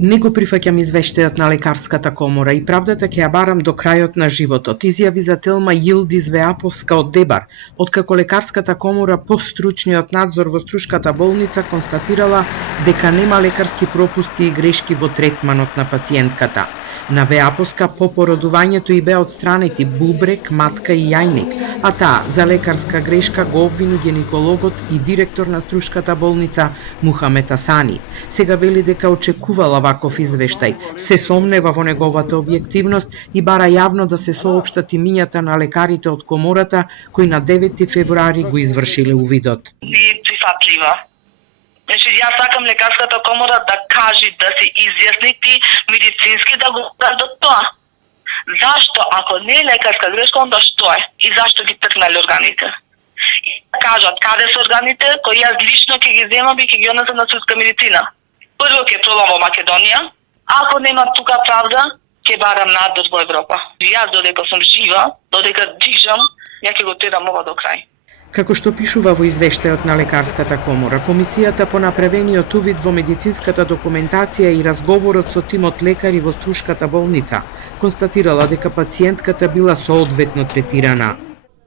Не го прифаќам извештајот на лекарската комора и правдата ќе ја барам до крајот на животот, изјави за Телма Јилдиз Веаповска од Дебар, откако лекарската комора по стручниот надзор во Струшката болница констатирала дека нема лекарски пропусти и грешки во третманот на пациентката. На Веаповска по породувањето и беа отстранети бубрек, матка и јајник, а таа за лекарска грешка го обвини гинекологот и директор на Струшката болница Мухамед Асани. Сега вели дека очекувала ваков извештај, се сомнева во неговата објективност и бара јавно да се соопштат имињата на лекарите од комората кои на 9 февруари го извршиле увидот. Не прифатлива. Значи, јас сакам лекарската комора да кажи, да се изјасни ти медицински да го кажат тоа. Зашто, ако не е лекарска грешка, onda што е? И зашто ги тргнале органите? И кажат, каде се органите, кои јас лично ќе ги земам и ќе ги однесам на судска медицина. Прво ќе пробам во Македонија, ако нема тука правда, ќе барам надзор во Европа. Јас додека сум жива, додека дишам, ја ќе го терам ова до крај. Како што пишува во извештајот на лекарската комора, комисијата по направениот увид во медицинската документација и разговорот со тимот лекари во Струшката болница констатирала дека пациентката била соодветно третирана.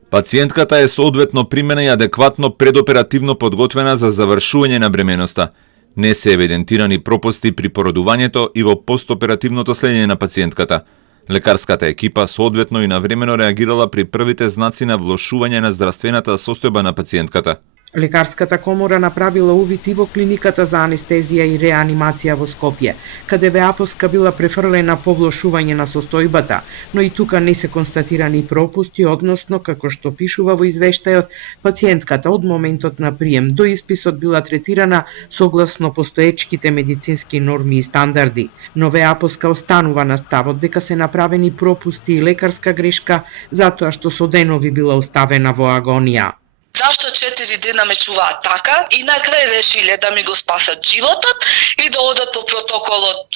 Пациентката е соодветно примена и адекватно предоперативно подготвена за завршување на бременоста. Не се евидентирани пропусти при породувањето и во постоперативното следење на пациентката. Лекарската екипа соодветно и навремено реагирала при првите знаци на влошување на здравствената состојба на пациентката. Лекарската комора направила увид и во клиниката за анестезија и реанимација во Скопје, каде Веаповска била префрлена по влошување на состојбата, но и тука не се констатирани пропусти, односно, како што пишува во извештајот, пациентката од моментот на прием до исписот била третирана согласно постоечките медицински норми и стандарди. Но Веаповска останува на ставот дека се направени пропусти и лекарска грешка затоа што со денови била оставена во агонија. Зашто 4 дена ме чуваат така и на крај решиле да ми го спасат животот и да одат по протоколот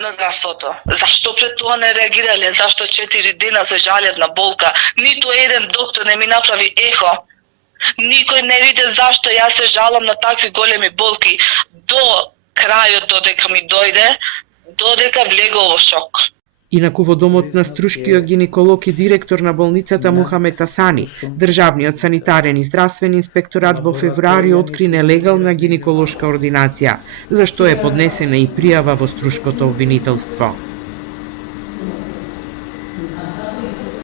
на здравството. Зашто пред тоа не реагирале? Зашто 4 дена се жалев на болка? Ниту еден доктор не ми направи ехо. Никој не виде зашто јас се жалам на такви големи болки до крајот додека ми дојде, додека влегол во шок. Инаку во домот на струшкиот гинеколог и директор на болницата Мухамед Асани, државниот санитарен и здравствен инспекторат во февруари откри нелегална гинеколошка ординација, за што е поднесена и пријава во Струшкото обвинителство.